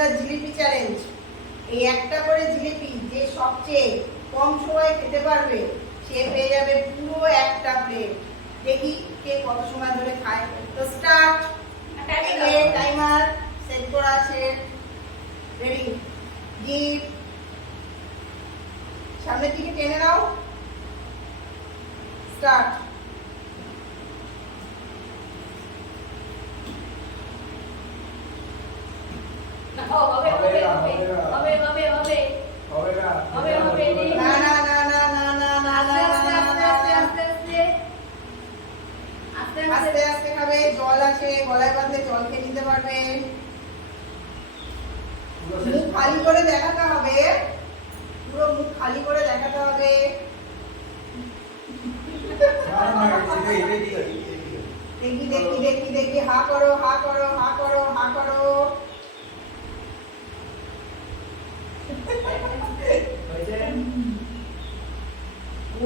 বন্ধুরা জিলিপি চ্যালেঞ্জ। এই একটা করে জিলিপি যে সবচেয়ে কম সময়ে খেতে পারবে সে পেয়ে যাবে পুরো একটা প্লেট। দেখি কে কত সময় ধরে খায়। তো স্টার্ট। টাইমার সেট করা আছে, রেডি। জিপ সামনের দিকে টেনে নাও, স্টার্ট। আস্তে আস্তে খাবে, জল আছে গলায় বাঁধলে জল খেয়ে নিতে পারবে। মুখ খালি করে দেখাতে হবে, পুরো মুখ খালি করে দেখাতে হবে। দেখি দেখি দেখি দেখি, হা করো হা করো হা করো হা করো।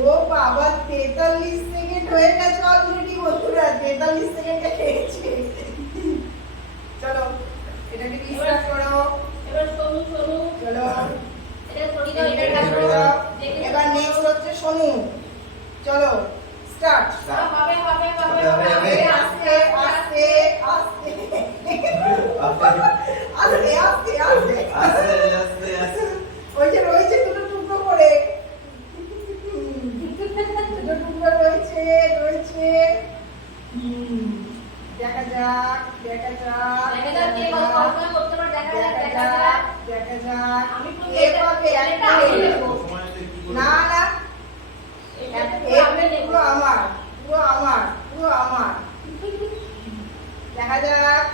ও বাবা, 43 সেকেন্ড হয়ে গেছে অলরেডি বন্ধুরা, 43 সেকেন্ডে খেয়েছে। চলো এটাকে রিস্টার্ট করো। এবার সোনু সোনু চলো এটা সরি দাও, এটা কাটো। এবার নেক্সট হচ্ছে সোনু। চলো স্টার্ট। হবে হবে হবে আস্তে আস্তে আস্তে আস্তে আস্তে আস্তে আস্তে আস্তে ওই যে রয়েছে দুটো টুকরো করে, দুটো টুকরো রয়েছে রয়েছে। দেখা যাক দেখা যাক দেখা যাক কে কত কল্পনা করতে পারে। দেখা যাক দেখা যাক দেখা যাক। আমি তো এভাবে এটা আমি নেব না না, আমি নেব পুরো আমার পুরো আমার পুরো আমার। দেখা যাক।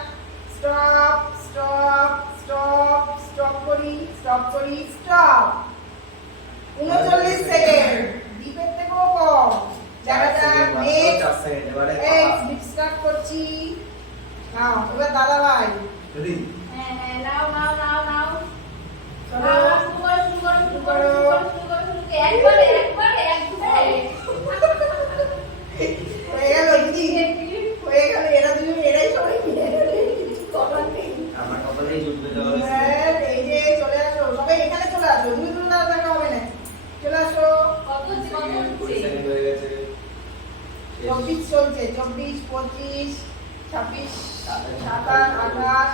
স্টপ স্টপ স্টপ স্টপ করি স্টপ করি স্টপ। 39 সেকেন্ড, দ্বীপের থেকেও কম। দেখা যাক নেক্সট। নেক্সট স্টার্ট করছি। নাও এবার দাদা ভাই। হ্যাঁ হ্যাঁ নাও নাও নাও নাও চলো শুরু করো শুরু করো শুরু করো শুরু করো শুরু করো একবারে একবারে এক দুবারে হয়ে গেল দিদি, হয়ে গেল। এরা দুজন এরাই সবাই মিলে কিছু করার নেই। আমার কপালেই জুটবে তাহলে। হ্যাঁ, এই যে চলে আসো সবাই, এখানে চলে আসো। তুমি তুমি দাদা দেখা হবে না, চলে আসো। কত হচ্ছে কত হচ্ছে 20 সেকেন্ড হয়ে গেছে। 24 চলছে, 24 25 26 27 28।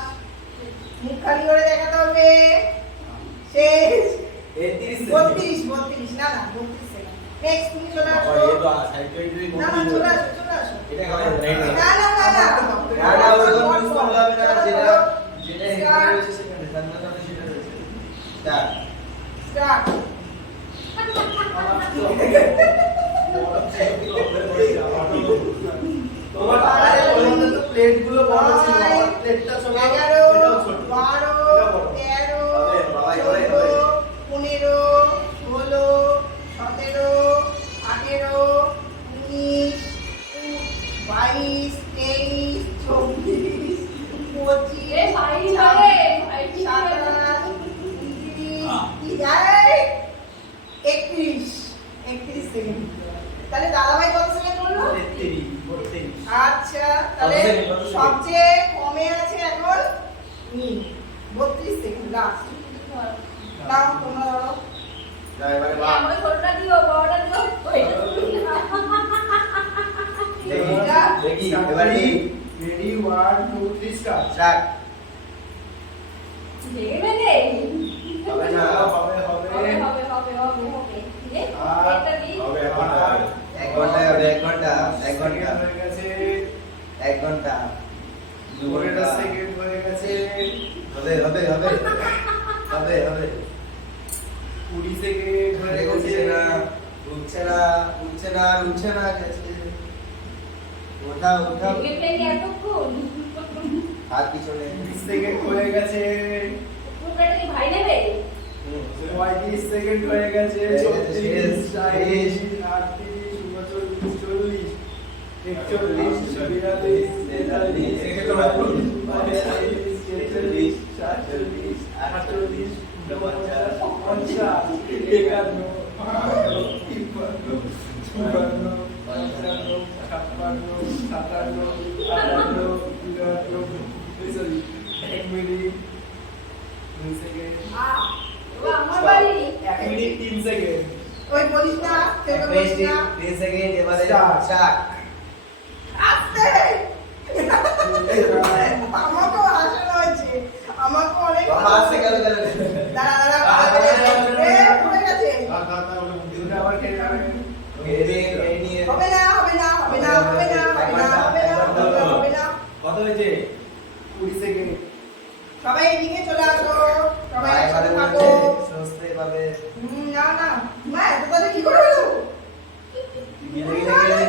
মুখ খালি করে দেখাতে হবে। শেষ। 32 32 না না 32 সেকেন্ড। নেক্সট তুমি চলে আসো। না না চলে আসো চলে আসো। এটা খাবে না। না না না না না না ওই তো মিস করলে হবে না, যেটা যেটা এখানে রয়েছে সেখানে জান্নাত আছে সেটা রয়েছে। স্টার্ট। স্টার্ট। তোমার পাড়ায় পর্যন্ত তো প্লেটগুলো বড় ছিল, আমার প্লেটটা ছোট, 11 এটাও ছোট। 12 13 হবে, বাবাই, হবে, 14 15 16 17 18 19 22 23 24 25 এ ভাই হবে ভাই 27 31 সেকেন্ড। তাহলে দাদাভাই কত সেকেন্ড বললো? 33 আচ্ছা, তাহলে কত সেকেন্ড? সবচেয়ে কমে আছে এখন 32 সেকেন্ড লাস্ট। নাও তোমরা ধরো। যা এবারে বাপ। আমাকে ছোটটা দিও বড়টা দিও দেখি এবারে Ready, 1, 2, 3, start. স্টার্ট। ভেঙে ভেঙে হবে না, হবে, হবে হবে হবে হবে হবে রে আর একটা দি হবে, আর 1 ঘন্টা হবে, 1 ঘন্টা 1 ঘন্টা হয়ে গেছে, 1 ঘন্টা 2 ঘন্টা সেকেন্ড হয়ে গেছে, হবে হবে হবে হবে হবে 20 সেকেন্ড হয়ে গেছে, উঠছে না উঠছে না উঠছে না গেছে। ওঠাও ওঠাও, ভেঙে ভেঙে এতক্ষণ হাত পিছনে। 20 সেকেন্ড হয়ে গেছে, পুরোটা কি ভাই নেবে 35 সেকেন্ড হয়ে গেছে, হয়ে গেছে, 34, শেষ, 38, 38, 39, 40, 41, 42, 43, 44, 45, 46, 47, 48, 49, 50, 51, 52, 53, 54, 55, 56, 57, 58, 59, 60, 1 মিনিট 3 সেকেন্ড ওই বলিস না, সেরকম বলিস না। 3 সেকেন্ড এবারে Start. স্টার্ট। আস্তে। আমাকেও হাসানো হয়েছে। আমাকেও অনেক বাবা আসছে গেল গেল। দাঁড়া, দাঁড়া, এ, পড়ে গেছে। দুটো আবার খেয়ে যাবে এই নিয়ে হবে না, হবে না, হবে না, হবে না, হবে না, হবে না, হবে না, হবে না। কত হয়েছে 20 সেকেন্ড সবাই এদিকে চলে আসো, সবাই এবারে একসাথে থাকো। বলছে সুস্থে পাবে। না, না, মা এত তাহলে কি করে হলো? গিলে গিলে গিলে